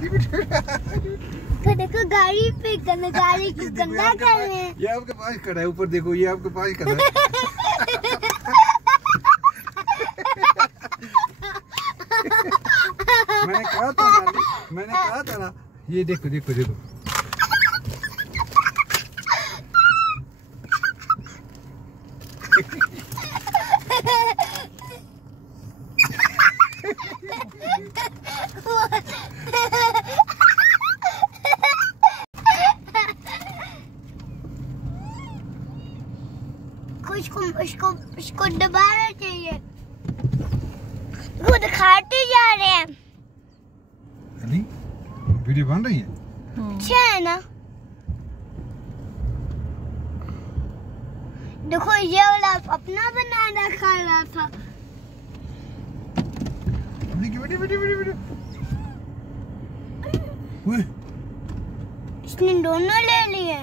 तो देखो गाड़ी पे गाड़ी को गंदा कर रहे हैं। ये आपके पास खड़ा है, ऊपर देखो, ये आपके पास खड़ा है। मैंने कहा था ना, ये देखो देखो देखो। उसको दोबारा चाहिए। वो दिखाते जा रहे हैं। अली, वीडियो बन रही है? अच्छा है ना? देखो ये वाला अपना बनाना खा रहा था। वीडियो। इसने दोनों ले लिए।